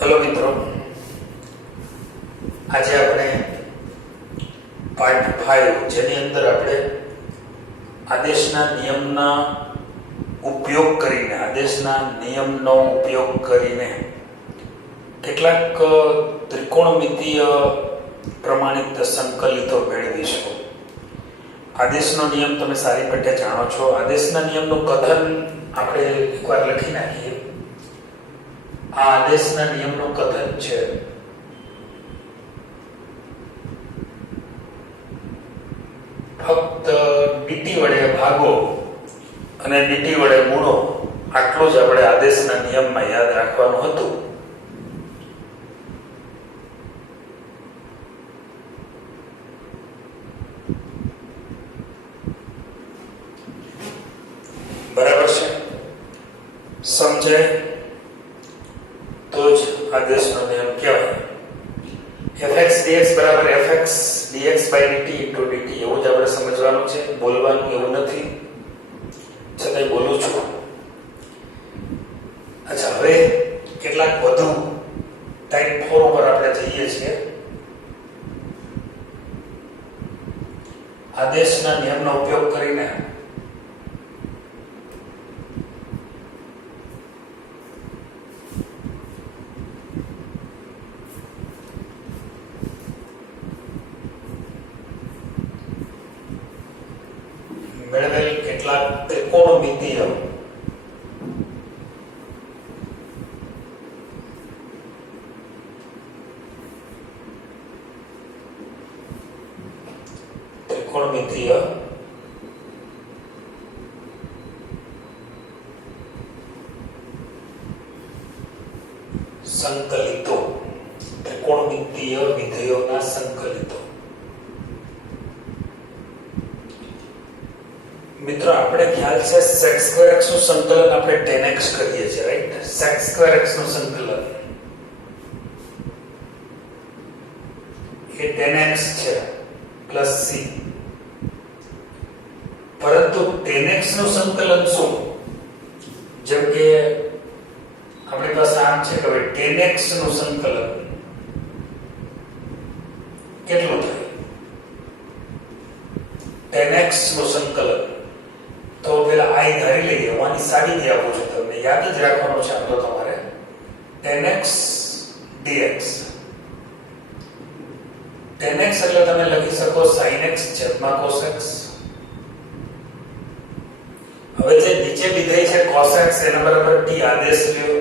Hello મિત્રો, આજે આપણે પાર્ટ 5 જેની અંદર આપણે આદેશના નિયમનો ઉપયોગ કરીને કેટલાક ત્રિકોણમિતીય પ્રમાણિત સંકલિતો મેળવીશું. આદેશનો નિયમ તમે સારી રીતે જાણો છો. આદેશના નિયમનું કથન આપણે એકવાર લખી નાખીએ. આ આદેશના નિયમનું કથન છે ફક્ત dt વડે ભાગો અને dt વડે ગુણો, આટલું જ આપણે આદેશના નિયમમાં યાદ રાખવાનું હતું. બરાબર છે? સમજાય તો જ આદેશનો નિયમ કહેવાય. fx dx બરાબર fx dx by dt into dt એવું જ આપણે સમજવાનું છે, બોલવાનું એવું નથી, છતાંય બોલું છું. અચ્છા, હવે કેટલાક વધુ ટાઈપ 4 ઉપર આપણે જઈએ છીએ. આદેશના નિયમનો ઉપયોગ કરીને મેળવેલ કેટલાક ત્રિકોણમિતીય સંકલિતો, ત્રિકોણમિતીય વિધેયોના સંકલિતો. મિત્રો, આપણે ખ્યાલ છે sec2x નું સંકલન આપણે tan x કરીએ છીએ, રાઈટ? sec2x નું સંકલન એ tan x છે પ્લસ c. પરંતુ tan x નું સંકલન શું? જેમ કે આપણી પાસે આમ છે કે tan x નું સંકલન કેટલું થાય? tan x નું સંકલન તો પેલા I ધારી લઈએ, હું આની સાબિતી આપું છું, તમને યાદ જ રાખવાનું છે. આમ તો તમારે tan x dx, tan x એટલે તમે લખી શકો sin x છેદમાં cos x. હવે જે નીચે વિધેય છે cos x એના બરાબર t આદેશ લ્યો.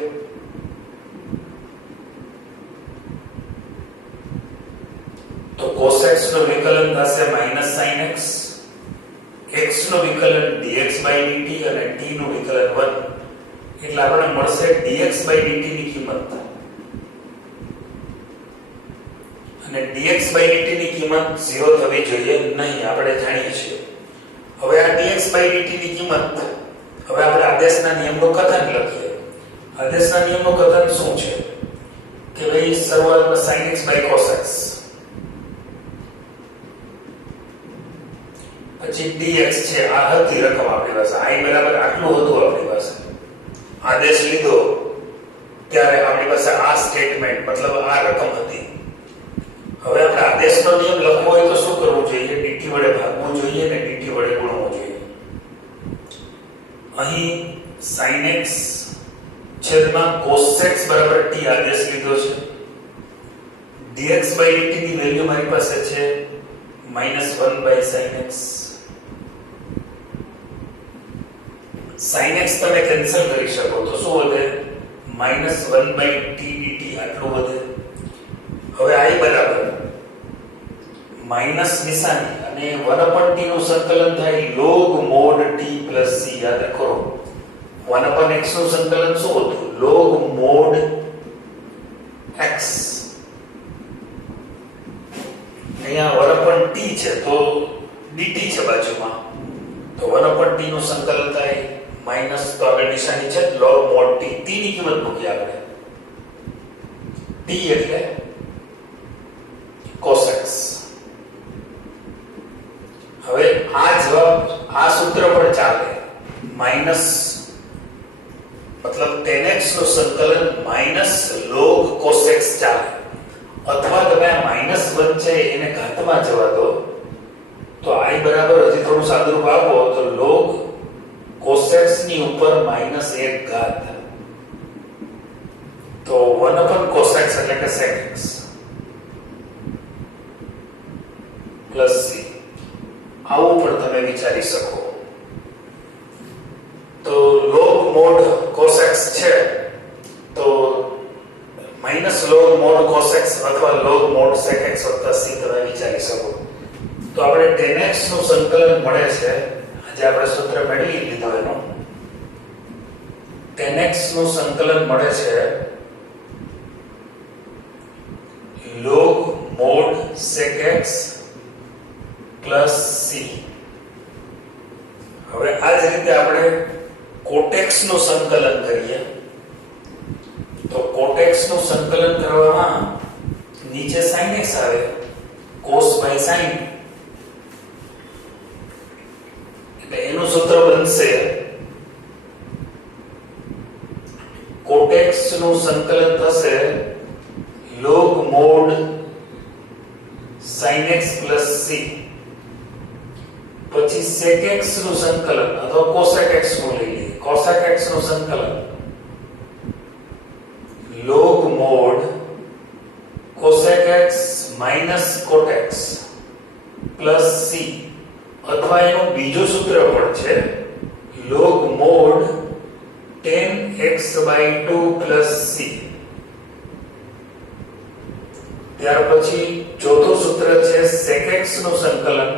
તો cos x નું વિકલન થશે -sin x, x નું વિકલન dx by dt અને t નું વિકલન 1. એટલે આપણને મળશે dx by dt ની કિંમત, અને dx by dt ની કિંમત 0 થવી જોઈએ નહીં, આપણે જાણીએ છીએ. હવે આ dx by dt ની કિંમત, હવે આપણે આદેશના નિયમનું કથન લખીએ. આદેશના નિયમનું કથન શું છે કે ભાઈ શરૂઆતમાં sin x by cos x, પછી dx છે, આ હતી રકમ આપણી પાસે, I બરાબર આટલું હતું આપણી પાસે. આદેશ લીધો ત્યારે આપણી પાસે આ સ્ટેટમેન્ટ મતલબ આ રકમ હતી. હવે આપણે આદેશનો નિયમ લખવો હોય તો શું કરવું જોઈએ? dt વડે ભાગવું જોઈએ ને dt વડે ગુણવું જોઈએ. અહીં sin x છેદમાં cos x બરાબર t આદેશ લીધો છે. dx by dt ની વેલ્યુ મારી પાસે છે -1 by sin x. sin x તમે કેન્સલ કરી શકો તો શું વધે? -1 by t dt આટલું વધે. હવે I બરાબર માઈનસ નિશાની અને 1/t નું સંકલન થાય log mod t plus c. યાદ કરો 1/x નું સંકલન શું હતું? log mod x. અહીંયા 1/t છે તો dt છે બાજુમાં, તો 1/t નું સંકલન થાય માઈનસ, તો આગળ નિશાની છે log mod t. t ની કિંમત મૂકી આપણે, t એટલે cos x. હવે આ જવાબ આ સૂત્ર પર ચાલે, માઈનસ મતલબ tan tan x નું સંકલન માઈનસ log cos x ચાલે, અથવા તમે આ -1 છે એને ઘાતમાં જવા દો તો i બરાબર હજી થોડું સાદુરૂપ આપો તો log cos x ની ઉપર -1 ઘાત, તો 1 cos x એટલે કે sec x પ્લસ c, આવું પણ તમે વિચારી શકો. તો log mod cos x છે તો -log mod cos x અથવા log mod sec x c તમે વિચારી શકો. તો આપણે tan x નું સંકલન મળે છે, આજે આપણે સૂત્ર મેળવી લીધું એનું. tan x નું સંકલન મળે છે log mod sec x plus c. હવે આ જ રીતે આપણે cot x નું સંકલન કરીએ તો cot x નું સંકલન કરવામાં નીચે sin x આવે, cos by sin, એટલે એનું સૂત્ર બનશે cot x નું સંકલન થશે log mod sin x plus c, પછી sec x નું સંકલન અથવા cosec x નું લઈ લઈએ. cosec x નું સંકલન log mod cosec x minus cot x plus c, અથવા એનું બીજું સૂત્ર પણ છે log mod tan x by 2 plus c. ત્યાર પછી ચોથું સૂત્ર છે sec x નું સંકલન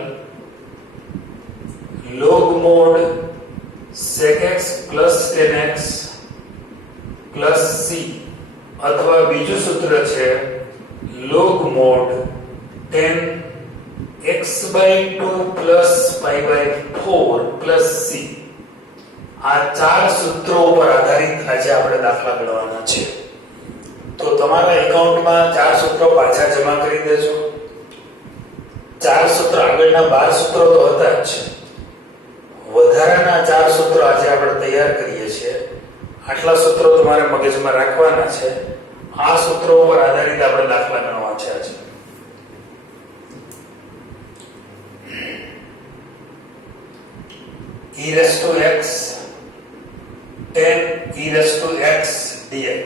log mod sec x plus tan x plus c, અથવા બીજું સૂત્ર છે log mod tan x by 2 plus pi by 4 plus c. આ ચાર સૂત્રો ઉપર આધારિત આજે આપણે દાખલા ગણવાના છે. તો તમારા એકાઉન્ટમાં ચાર સૂત્રો પાછા જમા કરી દેજો. ચાર સૂત્ર આગળના 12 સૂત્રો તો હતા જ છે, વધારાના ચાર સૂત્રો આજે આપણે તૈયાર કરીએ છીએ. આટલા સૂત્રો તમારે મગજમાં રાખવાના છે. આ સૂત્રો ઉપર આધારિત આપણે દાખલા ગણવા છે આજે. e raised to x tan e raised to x dx.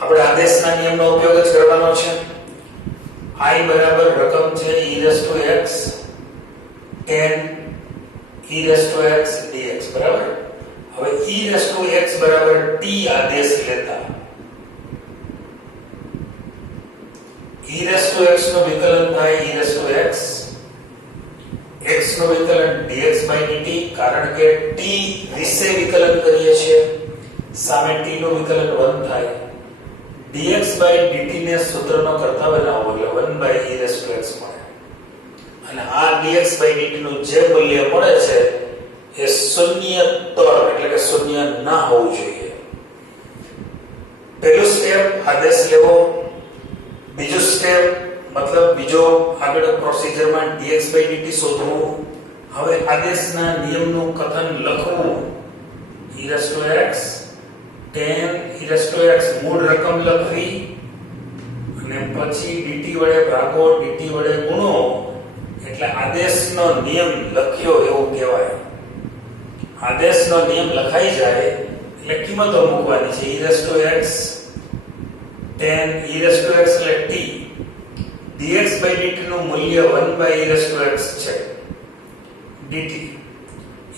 આપણે આદેશના નિયમનો ઉપયોગ જ કરવાનો છે. i બરાબર રકમ છે e raised to x tan e raised to x dx બરાબર. હવે e raised to x બરાબર t આદેશ લેતા e raised to x નું વિકલન થાય e raised to x, x નું વિકલન dx by dt, કારણ કે t વિશે વિકલન કરીએ છીએ, સામે t નું વિકલન 1 થાય. dx by dt ને સૂત્રનો કરતા બનાવો એટલે 1 by e raised to x મળે. અને આ dx by dt નું જે મૂલ્ય મળે છે એ શૂન્યતર એટલે કે શૂન્ય ના હોવું જોઈએ. પહેલું સ્ટેપ આદેશ લેવો, બીજું સ્ટેપ મતલબ બીજો આગળ પ્રોસિજરમાં dx by dt શોધવું. હવે આદેશના નિયમનું કથન લખવું e raised to x tan e raised to x મૂળ રકમ લખવી અને પછી dt વડે ભાગો dt વડે ગુણો એટલે આદેશનો નિયમ લખ્યો એવું કહેવાય. આદેશનો નિયમ લખાઈ જાય એટલે કિંમતો મૂકવાની છે. e raised to x tan e raised to x એટલે t, dx by dt નું મૂલ્ય 1 by e raised to x છે dt.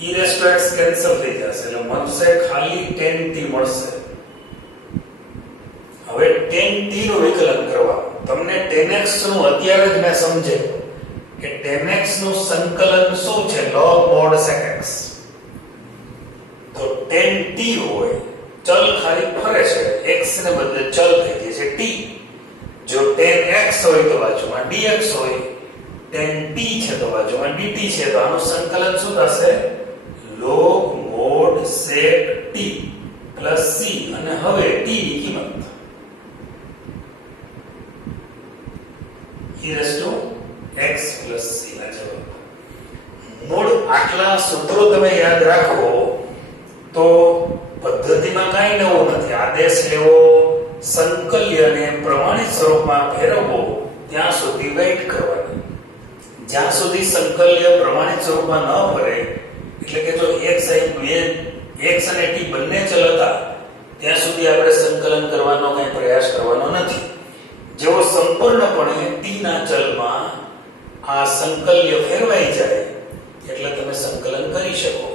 e raised to x cancel થઈ જશે એટલે મળશે ખાલી tan t મળશે. હવે tan t નું વિકલન કરવા તમને tan x નું અત્યારે જ મેં સમજાવ્યું કે tan x નું સંકલન શું છે log mod sec x. તો tan t હોય ચલ ખાલી ફરે છે, x ને બદલે ચલ થઈ જાય છે t. જો tan x હોય તો બાજુમાં dx હોય, tan t છે તો બાજુમાં dt છે, તો આનું સંકલન શું થશે log mod sec t plus c. અને હવે t ની કિંમત e raised to x plus c ના જવાબ. મૂળ આટલા સૂત્રો તમે યાદ રાખો તો પદ્ધતિમાં કાંઈ નવું નથી. આદેશ લેવો, સંકલ્યને પ્રમાણિત સ્વરૂપમાં ફેરવવો, ત્યાં સુધી વેઇટ કરવાની. જ્યાં સુધી સંકલ્ય પ્રમાણિત સ્વરૂપમાં ન ફરે, એટલે કે જો x અને t બંને ચલ હતા ત્યાં સુધી આપણે સંકલન કરવાનો કઈ પ્રયાસ કરવાનો નથી. જેવો સંપૂર્ણપણે t ના ચલમાં આ સંકલ્ય ફેરવાઈ જાય એટલે તમે સંકલન કરી શકો.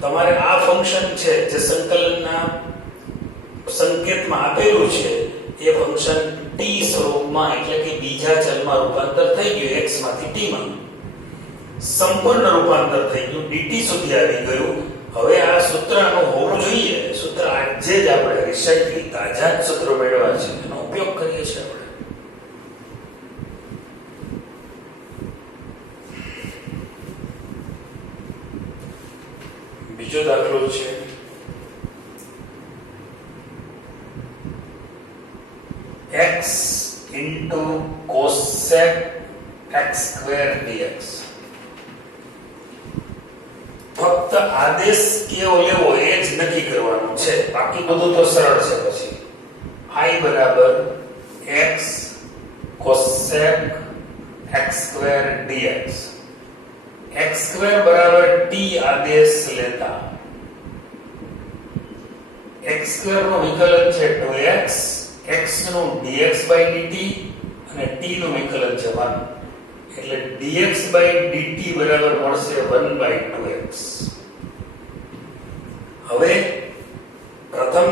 તમારે આ ફંક્શન છે જે સંકલનના સંકેતમાં આપેલું છે એ ફંક્શન t સ્વરૂપમાં એટલે કે બીજા ચલમાં રૂપાંતર થઈ ગયું, x માંથી t માં સંપૂર્ણ રૂપાંતર થઈ ગયું, dt સુધી આવી ગયું. હવે આ સૂત્રનું હોવું જોઈએ. સૂત્ર આજે જ આપણે રિસેન્ટલી તાજા જ સૂત્રો મેળવ્યા છે, એનો ઉપયોગ કરીએ છીએ આપણે. બીજો દાખલો છે x into cosec x square dx. ફક્ત આદેશ કેવો લેવો એ જ નક્કી કરવાનું છે, બાકી બધું તો સરળ છે. પછી I બરાબર x cosec x square dx. x square બરાબર t આદેશ લેતા x square નું વિકલન છે 2x, x નું dx by dt અને t નું વિકલન છે 1, એટલે dx by dt બરાબર મળશે 1 by 2x. હવે પ્રથમ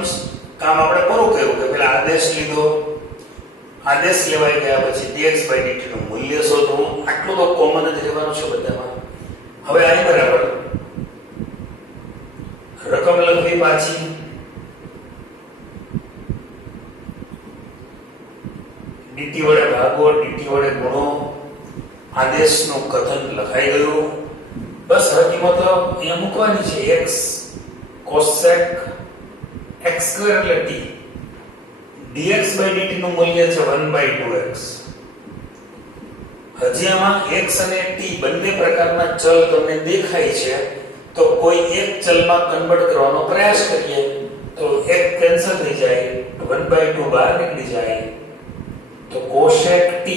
કામ આપણે પૂરું કર્યું કે પેલા આદેશ લીધો, આદેશ લેવાઈ ગયા પછી dx by dt નું મૂલ્ય શોધવું. આટલું તો કોમન જ રહેવાનું છે બધામાં. હવે I બરાબર રકમ લખવી પાછી, dt વડે ભાગો, dt વડે ગુણો, આદેશનું કથન લખાઈ ગયું. બસ હવે કિંમતો અહીંયા મૂકવાની છે. x cosec x square એટલે t, dx by dt નું મૂલ્ય છે 1 by 2x. હજી આમાં x અને t બંને પ્રકારના ચલ તમને દેખાય છે, તો કોઈ એક ચલમાં કન્વર્ટ કરવાનો પ્રયાસ કરીએ તો એક કેન્સલ થઈ જાય, 1 by 2 બહાર નીકળી જાય, તો cosec t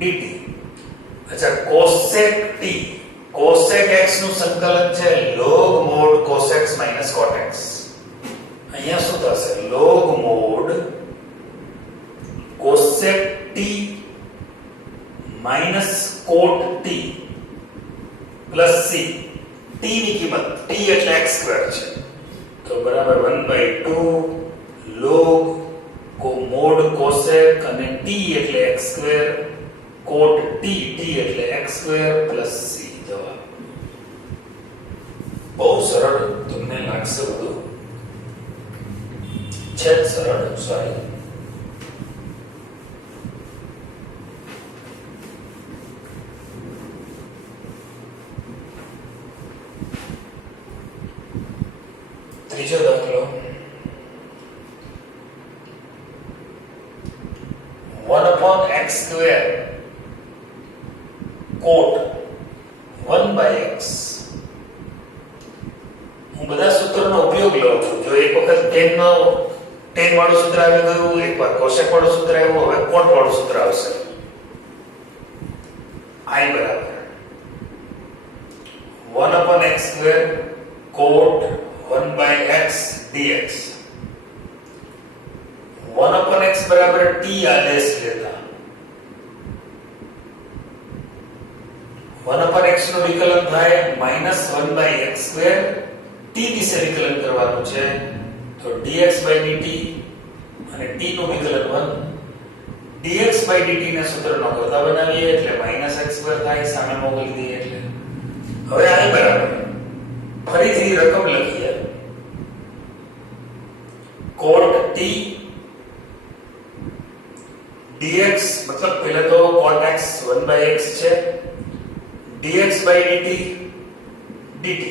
dt. અચ્છા, cosec t, cosec x નું સંકલન છે log mod cos x minus cot x. અહીંયા શું થશે? log mod cosec t minus cot t plus c. t ની કિંમત, t એટલે x square છે, તો બરાબર 1 by 2 log mod cosec અને t એટલે x square cot t, t એટલે x square plus c. જવાબ બહુ સરળ તમને લાગશે, બધું છે સરળ. સોરી, ત્રીજો દાખલો 1 upon x square cot 1 by x. હું બધા સૂત્રનો ઉપયોગ લઉં છું. જો એક વખત tan વાળું સૂત્ર આવી ગયું, એકવાર cosec વાળું સૂત્ર આવ્યું, હવે cot વાળું સૂત્ર આવશે. I બરાબર 1 upon x square cot 1 by x dx. 1 upon x બરાબર t આદેશ લેતા 1 upon x નું વિકલન થાય -1 by x square, t દિશે વિકલન કરવાનું છે, તો dx by dt અને t નું વિકલન 1. dx by dt ને સૂત્રનો કરતા બનાવીએ એટલે -x square થાય, સામે મોકલી દઈએ એટલે. હવે I બરાબર ફરીથી રકમ લખીએ, cot t dx मतलब पहले तो cot x 1 by x છે, dx by dt dt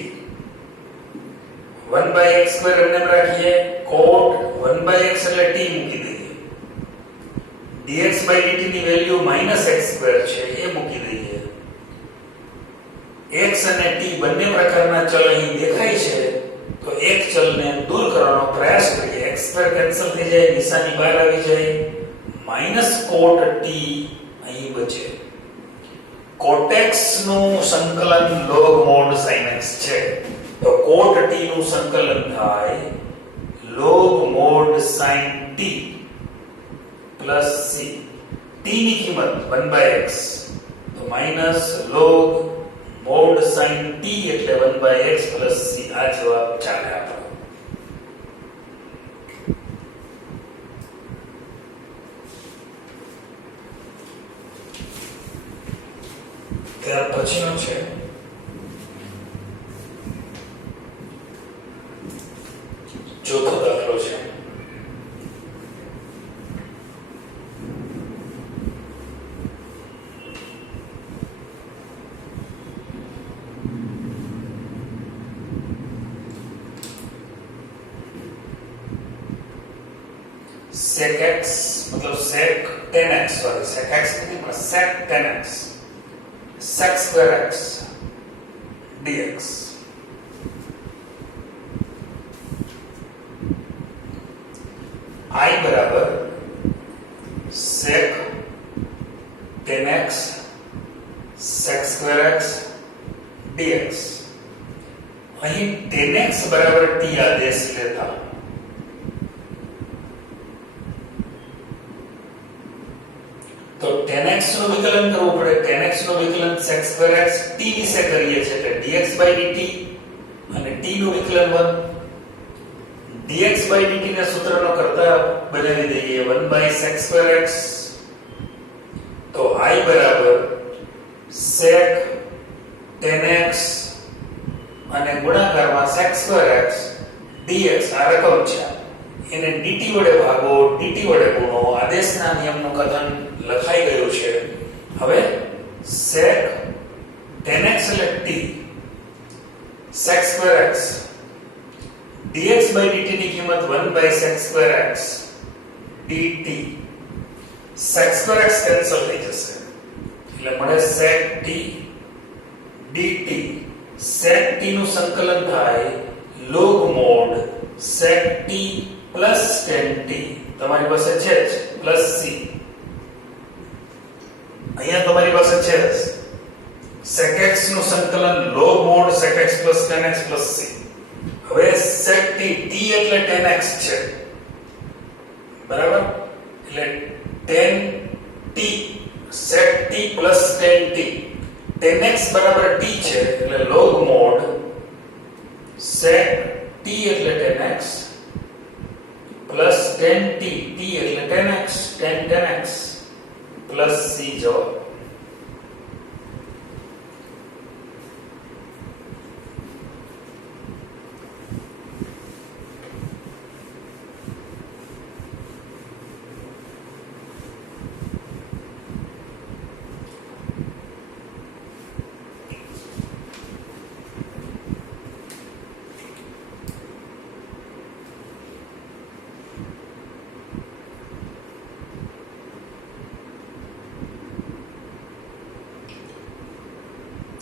1 by x square એમને રાખીએ, cot 1 by x એટલે t મૂકી દઈએ, dx by dt ની વેલ્યુ -x square છે એ મૂકી દઈએ. x અને t બંને પ્રકારના ચલ અહીં દેખાય છે, તો ચલને દૂર કરવાનો પ્રયાસ કરીએ. x² કેન્સલ થઈ જાય, નિશાની બહાર આવી જાય, માઈનસ cot t અહીં બચે. cot x નું સંકલન log mod sin x છે, તો cot t નું સંકલન થાય log mod sin t plus c. t ની કિંમત 1/x, તો minus log mod sin t એટલે 1/x plus c. આ જવાબ ચાલે આપણો. ત્યાર પછીનો છે ચોથો દાખલો છે. sec x मतलब sec 10x, sorry sec x नहीं पर sec 10x sec square x dx. I बराबर sec 10x sec square x dx. અહીં 10x बराबर t आदेश लेता तो 10x નું વિકલન કરવું પડે. 10x નું વિકલન sec square x t વિશે કરીએ છે એટલે dx/dt અને t નું વિકલન 1 dx/dt ને સૂત્રનો કરતા બનાવી દઈએ 1/sec square x. તો I બરાબર sec 10x અને ગુણાકારમાં sec square x dx. આ રકમ છે, એને dt વડે ભાગો, dt વડે ગુણો. આદેશના નિયમનું કથન લખાઈ ગયું છે. હવે sec 10x એટલે t sec square x dx/dt ની કિંમત 1/sec square x dt. sec square x cancel થઈ જશે એટલે મળે sec t dt. sec t નું સંકલન થાય log mod sec t plus tan t. તમારી પાસે છે જ plus c. અહીંયા તમારી પાસે છે sec x નું સંકલન log mod sec x plus tan x plus c. હવે sec t t એટલે tan x છે બરાબર, એટલે tan t sec t plus tan t. tan x બરાબર t છે એટલે log mod sec t એટલે tan x plus tan t t એટલે tan x tan x plus c જવાબ.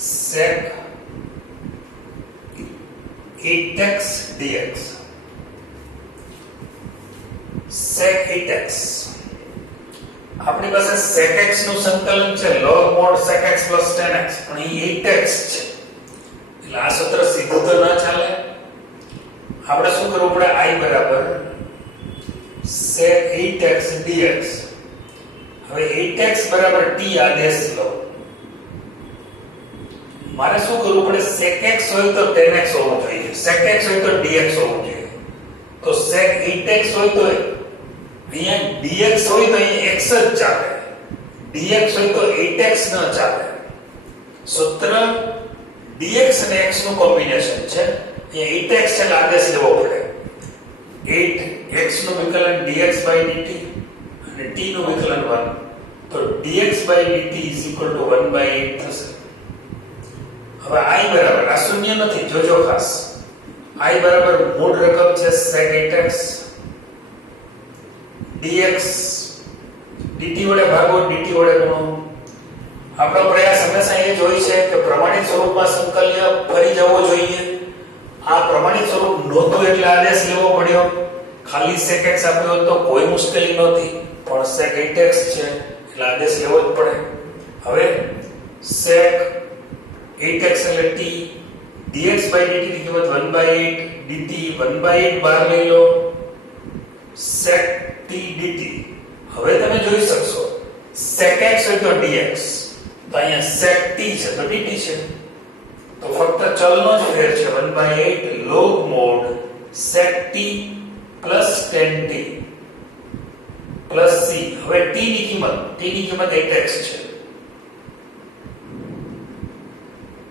sec 8x dx. sec 8x આપણી પાસે sec x નું સંકલન છે log mod sec x plus tan x, પણ અહીં 8x છે એટલે આ સૂત્ર સીધું તો ન ચાલે. આપણે શું કરવું પડે? I બરાબર sec 8x dx. હવે 8x બરાબર t આદેશ લો. મારે શું કરવું પડે? sec x હોય તો tan x હોવું જોઈએ, sec x હોય તો dx હોવું જોઈએ. તો sec 8x હોય તો અહીંયા dx હોય તો અહીં x જ ચાલે, dx હોય તો 8x ન ચાલે. સૂત્ર dx અને x નું કોમ્બિનેશન છે. અહીંયા 8x એટલે આદેશ લેવો પડે. 8x નું વિકલન dx/dt અને t નું વિકલન 1, તો dx/dt = 1/8 થશે. હવે I બરાબર આ શૂન્ય નથી, જોજો ખાસ. I બરાબર મૂળ રકમ છે sec 8x dx dt વડે ભાગો, dt વડે ગુણો. આપણો પ્રયાસ હંમેશા એ જ હોય છે કે પ્રમાણિત સ્વરૂપમાં સંકલ્ય ફરી જવો જોઈએ. આ પ્રમાણિત સ્વરૂપ નહોતું એટલે આદેશ લેવો પડ્યો. ખાલી sec x આપ્યો હોત તો કોઈ મુશ્કેલી નહોતી, પણ sec 8x છે એટલે આદેશ લેવો જ પડે. હવે sec 8x એટલે t, dx/dt ની કિંમત 1/8, dt 1/8 બહાર લઈ લો, sec t dt. હવે તમે જોઈ શકશો sec x હોય તો dx, તો અહીંયા sec t છે તો dt છે, તો ફક્ત ચલનો જ ફેર છે. 1/8 log mod sec t plus tan t plus c. હવે t ની કિંમત 8x છે.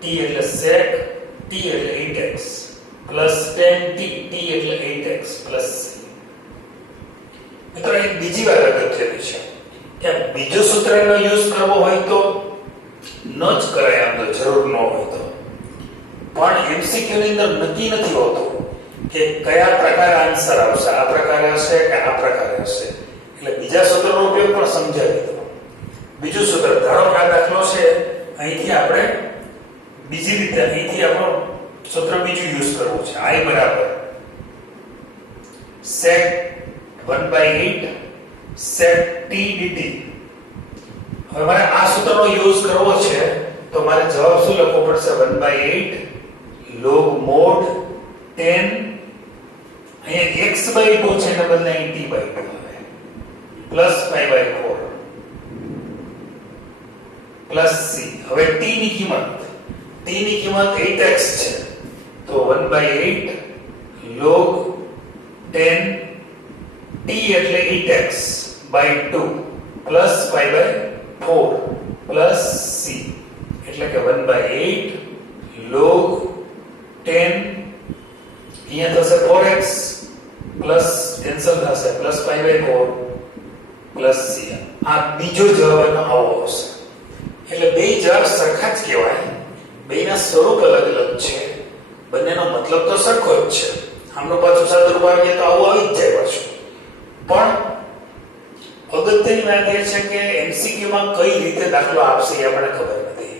t એટલે sec t એટલે 8x plus tan t એટલે 8x plus c. મિત્રો એક બીજી વાત અગત્યની છે કે બીજો સૂત્રનો યુઝ કરવો હોય તો ન જ કરાય, આમ તો જરૂર ન હોય તો. પણ એમસીક્યુ ની અંદર નક્કી નથી હોતું કે કયા પ્રકારે આન્સર આવશે, આ પ્રકારે હશે કે આ પ્રકારે હશે, એટલે બીજા સૂત્રનો ઉપયોગ પણ સમજાવી દો. બીજું સૂત્ર, ધારો કે આ દાખલો છે, અહીંથી આપણે બીજી રીતે અહીંથી આપણો સૂત્ર બીજું યુઝ કરવું છે. I બરાબર sec 1/8 sec t dt. હવે મારે આ સૂત્રનો યુઝ કરવો છે તો મારે જવાબ શું લખવો પડશે? 1/8 log mod tan, અહીંયા x/2 છે ને બદલે અહીં t/2 આવે, પ્લસ pi/4 પ્લસ c. હવે t ની કિંમત 8x છે, તો 1/8 log tan t એટલે 8x by 2 plus pi/4 plus c, એટલે કે 1/8 log tan, અહીંયા થશે 4x પ્લસ કેન્સલ થશે પ્લસ pi/4 પ્લસ c. આ બીજો જવાબ એનો આવો આવશે. એટલે બે જવાબ સરખા જ કહેવાય, બેના સ્વરૂપ અલગ અલગ છે, બંનેનો મતલબ તો સરખો જ છે. આમનો પાછું સાદું રૂપ આવી જાય તો આવું આવી જ જાય પાછું. પણ અગત્યની વાત એ છે કે એમસીક્યુ માં કઈ રીતે દાખલો આપશે એ આપણને ખબર નથી.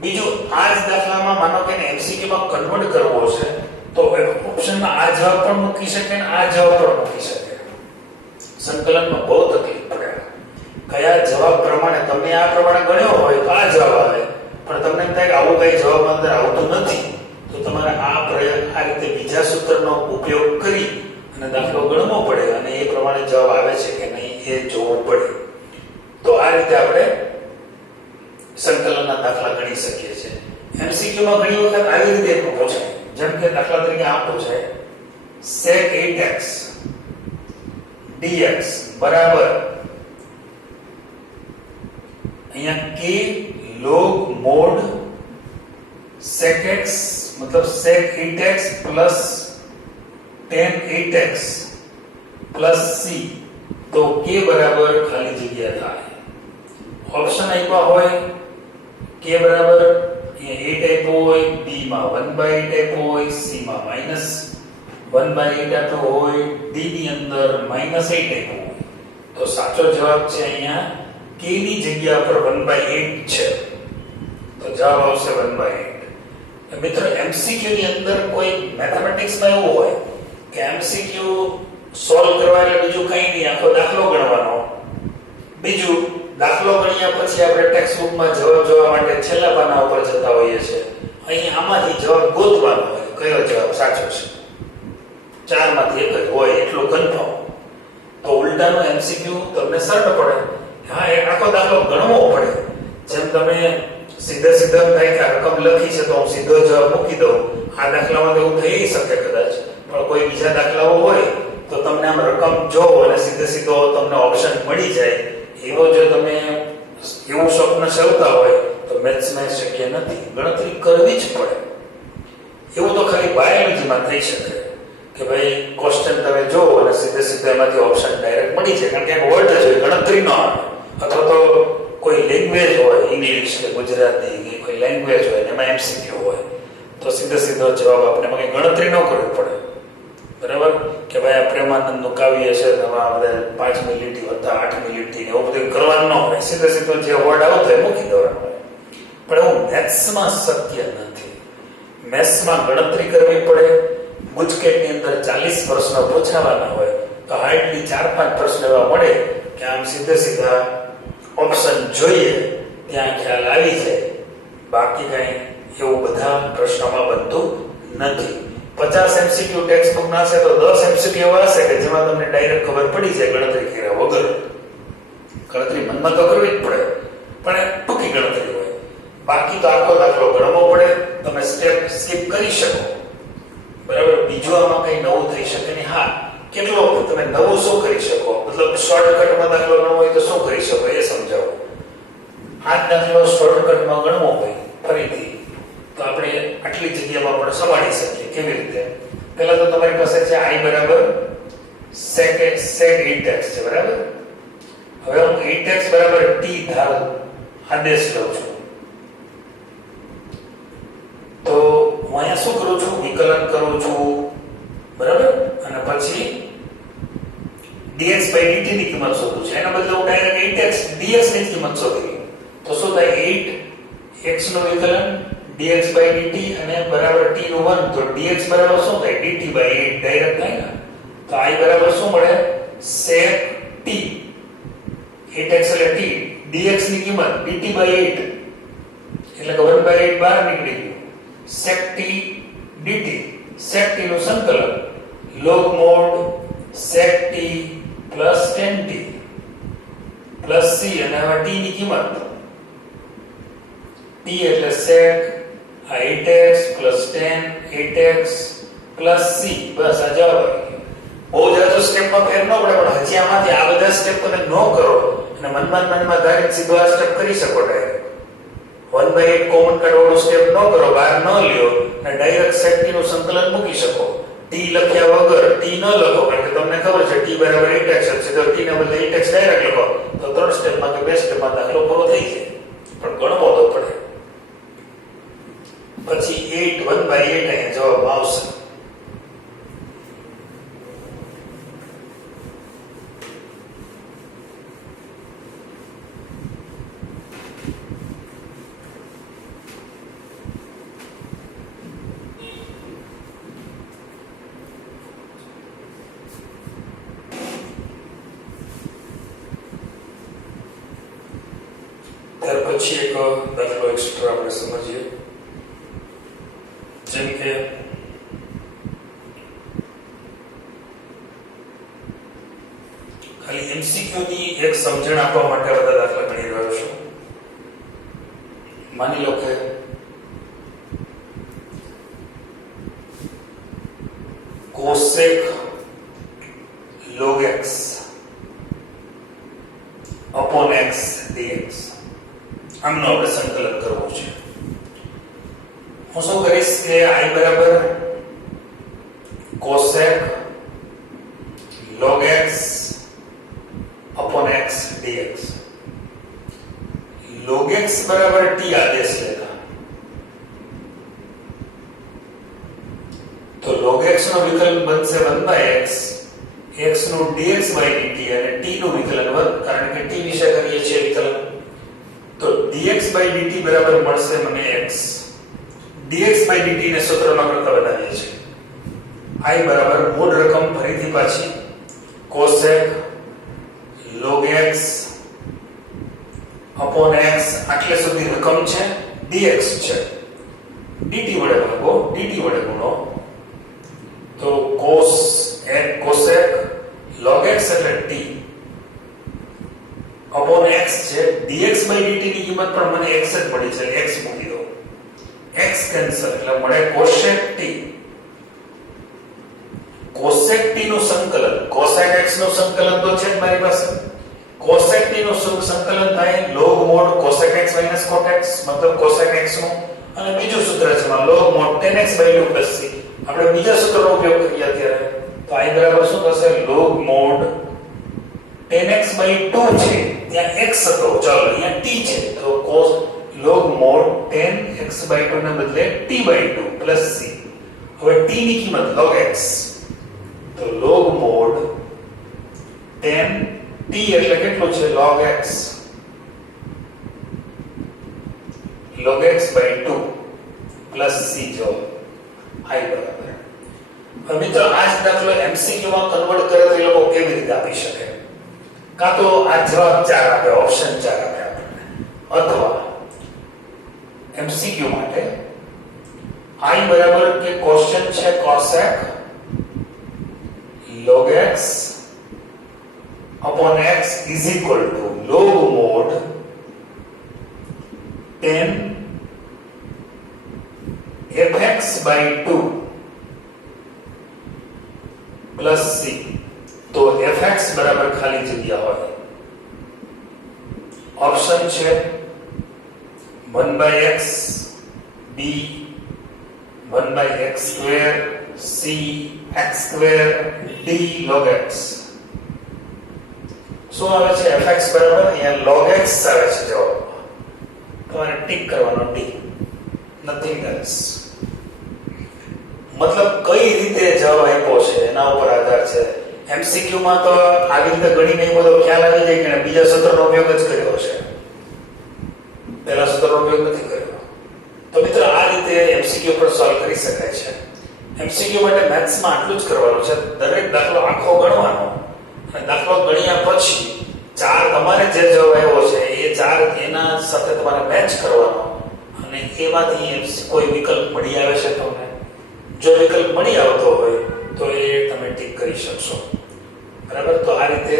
બીજું, આ જ દાખલામાં માનો કે એમસીક્યુ માં કન્વર્ટ કરવો છે તો ઓપ્શનમાં આ જવાબ પણ મૂકી શકે અને આ જવાબ પણ મૂકી શકે. સંકલનમાં બહુ તકલીફ પડે. કયા જવાબ પ્રમાણે તમે આ પ્રમાણે ગણ્યો હોય તો આ જવાબ આવે, પણ તમને એમ થાય કે આવું કઈ જવાબ અંદર આવતું નથી, તો તમારે આ રીતે બીજા સૂત્રનો ઉપયોગ કરી અને દાખલો ગણવો પડે અને એ પ્રમાણે જવાબ આવે છે કે નહીં એ જોવું પડે. તો આ રીતે આપણે સંકલનના દાખલા ગણી શકીએ છીએ. એમસીક્યુ માં ઘણી વખત આવી રીતે પૂછાય, જેમ કે દાખલા તરીકે આ પૂછાય sec 8x dx બરાબર અહીંયા k log mod sec x मतलब sec 8x plus tan 8x plus c. તો k બરાબર ખાલી જગ્યા થાય. ઓપ્શન આપ્યા હોય k બરાબર અહીંયા 8 આપ્યો હોય, b માં 1/8 આપ્યો હોય, c માં -1/8 આપ્યો હોય, d ની અંદર -8 આપ્યો હોય, તો સાચો જવાબ છે અહીંયા k ની જગ્યા પર 1/8 છે, તો જવાબ આવશે 1/8. મિત્રો એમસીક્યુ ની અંદર કોઈ મેથેમેટિક્સ માં એવું હોય કે એમસીક્યુ સોલ્વ કરવા એટલે બીજું કંઈ નહીં, આખો દાખલો ગણવાનો. બીજું, દાખલો ગણ્યા પછી આપણે ટેક્સ્ટ બુકમાં જવાબ જોવા માટે છેલ્લા પાના ઉપર જતા હોઈએ છીએ. અહીં આમાંથી જવાબ ગોતવાનો હોય, કયો જવાબ સાચો છે. 4 માંથી એક જ હોય એટલું કન્ફર્મ. તો ઉલટાનો એમસીક્યુ તમને સરળ પડે. હા, એ આખો દાખલો ગણવો પડે. જેમ તમે સીધા થાય કે રકમ લખી છે તો હું સીધો જવાબ મૂકી દઉં, આ દાખલામાં તો એવું થઈ શકે કદાચ, પણ કોઈ બીજા દાખલાઓ હોય તો તમને આમ રકમ જો અને સીધો તમને ઓપ્શન મળી જાય, એવો જો તમે એવું સ્વપ્ન સેવતા હોય તો મેથ્સમાં શક્ય નથી, ગણતરી કરવી જ પડે. એવું તો ખાલી બાયોલોજીમાં થઈ શકે કે ભાઈ ક્વેશ્ચન તમે જો અને સીધે એમાંથી ઓપ્શન ડાયરેક્ટ મળી જાય, કારણ કે એક વર્ડ જ હોય, ગણતરી ન આવે. અથવા તો કોઈ લેંગ્વેજ હોય, ઇંગ્લિશ કે ગુજરાતી કે કોઈ લેંગ્વેજ હોય એમાં એમસીક્યુ હોય, તો સીધો જવાબ આપણે એમાં કંઈ ગણતરી ન કરવી પડે. બરાબર કે ભાઈ આ પ્રેમાનંદનું કાવ્ય છે એમાં બધા 5મી લીટી વત્તા 8મી લીટી એવું બધું કરવાનું ન હોય, સીધો જે વર્ડ આવતો હોય મૂકી દેવાનો હોય. પણ એવું મેથ્સમાં શક્ય નથી. મેથ્સમાં ગણતરી કરવી પડે, ગુજકેટની અંદર 40 પ્રશ્નો પૂછાવાના હોય તો હાર્ડલી 4-5 પ્રશ્નો એવા મળે કે આમ સીધા ઓપ્શન જોઈએ ત્યાં ખ્યાલ આવી જાય. બાકી કઈ એવું બધા પ્રશ્નોમાં બનતું નથી. 50 MCQ ટેક્સ્ટ બુક ના હશે તો 10 MCQ એવા હશે કે જેમાં તમને ડાયરેક્ટ ખબર પડી જાય ગણતરી કર્યા વગર. ગણતરી મનમાં તો કરવી જ પડે પણ એ ટૂંકી ગણતરી હોય. બાકી તો આખો દાખલો ગણવો પડે. તમે સ્ટેપ સ્કીપ કરી શકો. બરાબર. બીજું આમાં કઈ નવું થઈ શકે નહીં. હા, કેટલો તમે નવું શું કરી શકો, મતલબ શોર્ટકટમાં દાખલો ગણવો હોય તો શું કરી શકો એ સમજાવો. આ દાખલો શોર્ટકટમાં ગણવો હોય ફરીથી તો આપણે આટલી જગ્યામાં પણ સમાળી શકીએ. કેવી રીતે? પહેલા તો તમારી પાસે છે I બરાબર sec 8x છે. બરાબર. હવે હું 8x બરાબર t ધારું આદેશ લઉં છું તો હું અહીંયા શું કરું છું? વિકલન કરું છું. બરાબર. અને પછી dx/dt ની કિંમત શોધું છું. એના બદલે હું ડાયરેક્ટ 8x dx ની કિંમત શોધી તો શું થાય? 8x નું વિકલન dx/dt અને બરાબર t નું 1 તો dx બરાબર શું થાય? dt/8 ડાયરેક્ટ થાય ને. તો I બરાબર શું મળે? sec t 8x એટલે t dx ની કિંમત dt/8 એટલે કે 1/8 બહાર નીકળી ગયું. sec t dt sec t નું સંકલન log mod sec t plus tan t plus c અને હવે t ની કિંમત t એટલે sec 8x plus tan 8x plus c. બસ આ જવાબ આવી ગયો. બહુ જાજો સ્ટેપમાં ફેર ન પડે પણ હજી આમાંથી આ બધા સ્ટેપ તમે ન કરો અને મનમાં ધારીને સીધો આ સ્ટેપ કરી શકો. ડાયરેક્ટ 1/8 કોમન કાઢવાનો સ્ટેપ ન કરો, બહાર ન લ્યો અને ડાયરેક્ટ sec t નું સંકલન મૂકી શકો. t લખ્યા વગર t ન લખો કારણ કે તમને ખબર છે t બરાબર 8x છે તો t ને બદલે 8x ડાયરેક્ટ લખો તો 3 સ્ટેપમાં કે 2 સ્ટેપમાં દાખલો પૂરો થઈ જાય. પણ ગણવો તો પડે. પછી 8 1/8 અહીંયા જવાબ આવશે. ત્યાર પછી એક દાખલો એક્સ્ટ્રા આપણે સમજીએ. જેમ કે ખાલી MCQ ની એક સમજણ આપવા માટે બધા દાખલા ગણી રહ્યો છું. માની લો કે cosec log x upon x dx આમનો આપણે સંકલન કરવું છે. હું શું કરીશ કે I બરાબર cosec log x upon x dx log x બરાબર t આદેશ લેતા તો log x નો વિકલન બનશે 1/x x નું dx/dt અને t નું વિકલન 1 કારણ કે t વિશે કરીએ છીએ વિકલન તો dx/dt બરાબર મળશે મને x. dx/dt ને સૂત્રમાં કરતા બતાવીએ છીએ. I બરાબર મૂળ રકમ ફરીથી પાછી cosec log x upon x આટલે સુધી રકમ છે dx છે dt વડે ભાગો dt વડે ગુણો તો cosec log x એટલે t upon x છે dx/dt ની કિંમત પણ મને x જ મળી છે x મૂકી દો x કેન્સલ એટલે મળે cosec t. cosec t નું સંકલન cosec x નું સંકલન તો છે જ મારી પાસે. cosec t નું સંકલન થાય log mod cosec x minus cot x મતલબ cosec x નું અને બીજું સૂત્ર છે માં log mod tan x by 2 plus c. આપણે બીજા સૂત્રનો ઉપયોગ કરીએ અત્યારે તો I બરાબર શું થશે log mod tan x by 2 છે ત્યાં x હતો ચાલો અહીંયા t છે તો cos log mod tan x by 2 ને બદલે t by 2 plus c. હવે t ની કિંમત log x તો log mod tan t એટલે કેટલું છે log x log x by 2 plus c જો I બરાબર હવે મિત્રો આ જ દાખલો MCQ માં કન્વર્ટ કરે તો એ લોકો કેવી રીતે આપી શકે? કાં તો આ જવાબ 4 આપે, ઓપ્શન 4 આપે આપણને, અથવા MCQ માટે I બરાબર કે ક્વેશ્ચન છે cosec log x upon x is equal to log mod tan fx by 2 plus c. તો fx બરાબર ખાલી જગ્યા હોય, ઓપ્શન છે 1/x b 1/x square c x square d log x. શું આવે છે? fx બરાબર અહીંયા log x આવે છે જવાબ, તમારે ટિક કરવાનો d, નથિંગ એલ્સ. મતલબ કઈ રીતે જવાબ આપ્યો છે એના ઉપર આધાર છે. MCQ માં તો આવી રીતે ગણીને એ બધો ખ્યાલ આવી જાય કે બીજા સૂત્રનો ઉપયોગ જ કર્યો છે, પહેલા સૂત્રનો ઉપયોગ નથી કર્યો. તો મિત્રો આ રીતે MCQ પર સોલ્વ કરી શકાય છે. MCQ માટે મેથ્સમાં આટલું જ કરવાનું છે, દરેક દાખલો આખો ગણવાનો અને દાખલો ગણ્યા પછી તમારે જે જવાબ આવ્યો છે એ 4 એના સાથે તમારે મેચ કરવાનો અને એમાંથી કોઈ વિકલ્પ મળી આવે છે તમને. જો વિકલ્પ મળી આવતો હોય તો એ તમે ટીક કરી શકશો. બરાબર, તો આ રીતે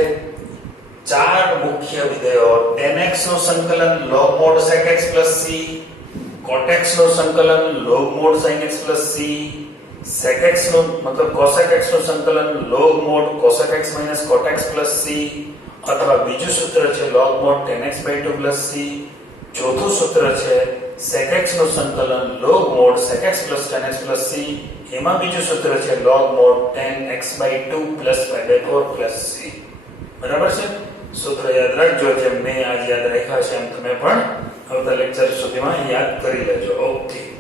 4 મુખ્ય વિધેયો tan x નું સંકલન log mod sec x c, cot x નું સંકલન log mod sin x c, sec x નું મતલબ cosec x નું સંકલન log mod cosec x cot x c, અથવા બીજું સૂત્ર છે log mod tan x by 2 c, ચોથું સૂત્ર છે sec x નું સંકલન log mod sec x tan x c, એમાં બીજું સૂત્ર છે log mod tan x by 2 pi by 4 c. બરાબર છે? સૂત્ર યાદ રાખજો, જેમ મેં આજ યાદ રાખ્યા છે એમ તમે પણ આવતા લેક્ચર સુધીમાં યાદ કરી લેજો. ઓકે.